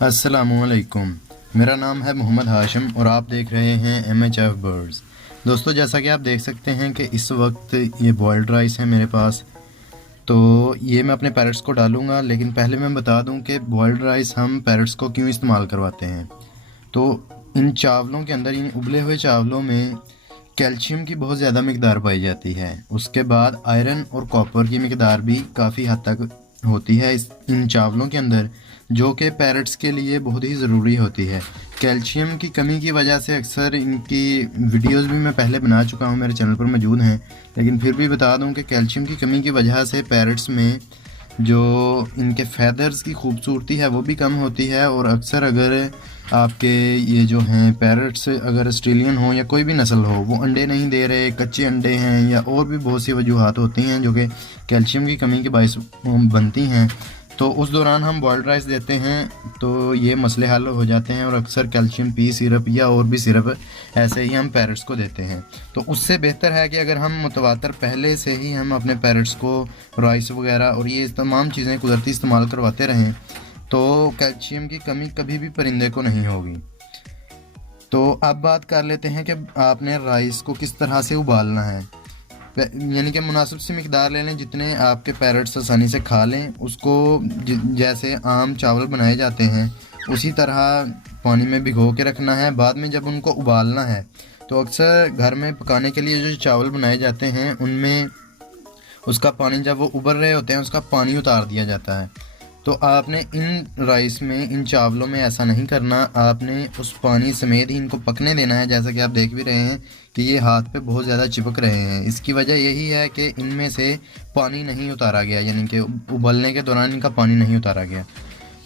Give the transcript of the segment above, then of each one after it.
अस्सलामुअलैकुम। मेरा नाम है मोहम्मद हाशिम और आप देख रहे हैं MHF बर्ड्स। दोस्तों, जैसा कि आप देख सकते हैं कि इस वक्त ये बॉयल्ड राइस है मेरे पास, तो ये मैं अपने पैरट्स को डालूँगा। लेकिन पहले मैं बता दूं कि बॉयल्ड राइस हम पैरट्स को क्यों इस्तेमाल करवाते हैं। तो इन चावलों के अंदर, इन उबले हुए चावलों में कैल्शियम की बहुत ज़्यादा मिकदार पाई जाती है। उसके बाद आयरन और कॉपर की मिकदार भी काफ़ी हद तक होती है इन चावलों के अंदर, जो कि पैरट्स के लिए बहुत ही ज़रूरी होती है। कैल्शियम की कमी की वजह से अक्सर इनकी वीडियोस भी मैं पहले बना चुका हूँ, मेरे चैनल पर मौजूद हैं, लेकिन फिर भी बता दूँ कि कैल्शियम की कमी की वजह से पैरट्स में जो इनके फैदर्स की खूबसूरती है वो भी कम होती है। और अक्सर अगर आपके ये जो हैं पैरट्स, अगर ऑस्ट्रेलियन हो या कोई भी नस्ल हो, वो अंडे नहीं दे रहे, कच्चे अंडे हैं, या और भी बहुत सी वजूहात होती हैं जो कि कैल्शियम की कमी के बायस बनती हैं, तो उस दौरान हम बॉयल्ड राइस देते हैं तो ये मसले हल हो जाते हैं। और अक्सर कैल्शियम पी सिरप या और भी सिरप ऐसे ही हम पैरट्स को देते हैं। तो उससे बेहतर है कि अगर हम मुतवातर पहले से ही हम अपने पैरट्स को राइस वगैरह और ये तमाम चीज़ें कुदरती इस्तेमाल करवाते रहें, तो कैल्शियम की कमी कभी भी परिंदे को नहीं होगी। तो अब बात कर लेते हैं कि आपने राइस को किस तरह से उबालना है। यानी कि मुनासिब सी मिकदार ले लें, जितने आपके पैरट्स आसानी से खा लें उसको। जैसे आम चावल बनाए जाते हैं उसी तरह पानी में भिगो के रखना है। बाद में जब उनको उबालना है तो अक्सर घर में पकाने के लिए जो चावल बनाए जाते हैं उनमें उसका पानी, जब वो उबल रहे होते हैं, उसका पानी उतार दिया जाता है। तो आपने इन राइस में, इन चावलों में ऐसा नहीं करना। आपने उस पानी समेत ही इनको पकने देना है। जैसा कि आप देख भी रहे हैं कि ये हाथ पे बहुत ज़्यादा चिपक रहे हैं। इसकी वजह यही है कि इनमें से पानी नहीं उतारा गया, यानी कि उबलने के दौरान इनका पानी नहीं उतारा गया।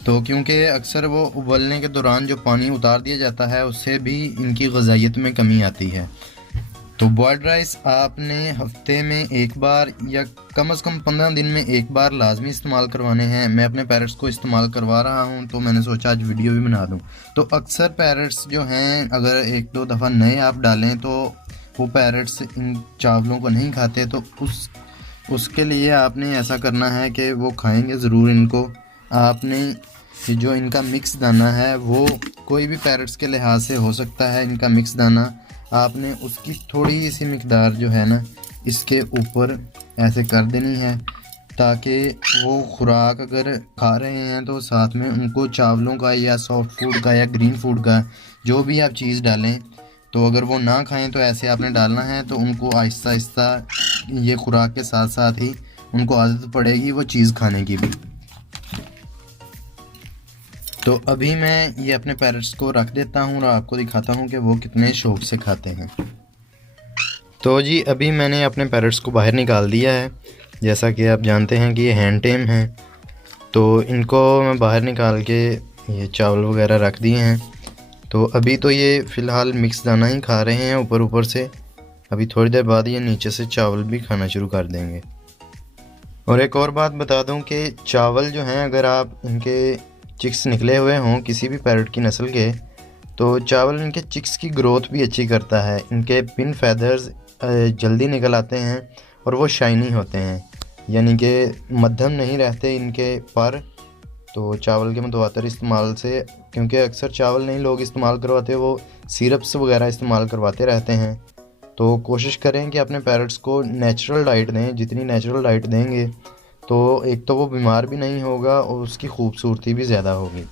तो क्योंकि अक्सर वो उबलने के दौरान जो पानी उतार दिया जाता है उससे भी इनकी ग़िज़ाइयत में कमी आती है। तो बॉयल्ड राइस आपने हफ्ते में एक बार या कम से कम 15 दिन में एक बार लाजमी इस्तेमाल करवाने हैं। मैं अपने पैरट्स को इस्तेमाल करवा रहा हूं, तो मैंने सोचा आज वीडियो भी बना दूं। तो अक्सर पैरट्स जो हैं, अगर एक दो दफ़ा नए आप डालें तो वो पैरट्स इन चावलों को नहीं खाते। तो उसके लिए आपने ऐसा करना है कि वो खाएंगे ज़रूर इनको। आपने जो इनका मिक्स दाना है वो कोई भी पैरट्स के लिहाज से हो सकता है, इनका मिक्स दाना आपने उसकी थोड़ी सी मिकदार जो है ना इसके ऊपर ऐसे कर देनी है, ताकि वो खुराक अगर खा रहे हैं तो साथ में उनको चावलों का या सॉफ्ट फूड का या ग्रीन फूड का जो भी आप चीज़ डालें, तो अगर वो ना खाएं तो ऐसे आपने डालना है। तो उनको आहिस्ता आहिस्ता ये खुराक के साथ साथ ही उनको आदत पड़ेगी वो चीज़ खाने की भी। तो अभी मैं ये अपने पैरट्स को रख देता हूँ और आपको दिखाता हूँ कि वो कितने शौक से खाते हैं। तो जी, अभी मैंने अपने पैरट्स को बाहर निकाल दिया है। जैसा कि आप जानते हैं कि ये हैंड टेम हैं, तो इनको मैं बाहर निकाल के ये चावल वगैरह रख दिए हैं। तो अभी तो ये फ़िलहाल मिक्स दाना ही खा रहे हैं ऊपर ऊपर से। अभी थोड़ी देर बाद ये नीचे से चावल भी खाना शुरू कर देंगे। और एक और बात बता दूं कि चावल जो हैं, अगर आप इनके चिक्स निकले हुए हों किसी भी पैरट की नस्ल के, तो चावल इनके चिक्स की ग्रोथ भी अच्छी करता है। इनके पिन फैदर्स जल्दी निकल आते हैं और वो शाइनी होते हैं, यानी कि मध्यम नहीं रहते इनके पर। तो चावल के मुतवातर इस्तेमाल से, क्योंकि अक्सर चावल नहीं लोग इस्तेमाल करवाते, वो सिरप्स वगैरह इस्तेमाल करवाते रहते हैं। तो कोशिश करें कि अपने पैरट्स को नेचुरल डाइट दें। जितनी नेचुरल डाइट देंगे तो एक तो वो बीमार भी नहीं होगा और उसकी खूबसूरती भी ज़्यादा होगी।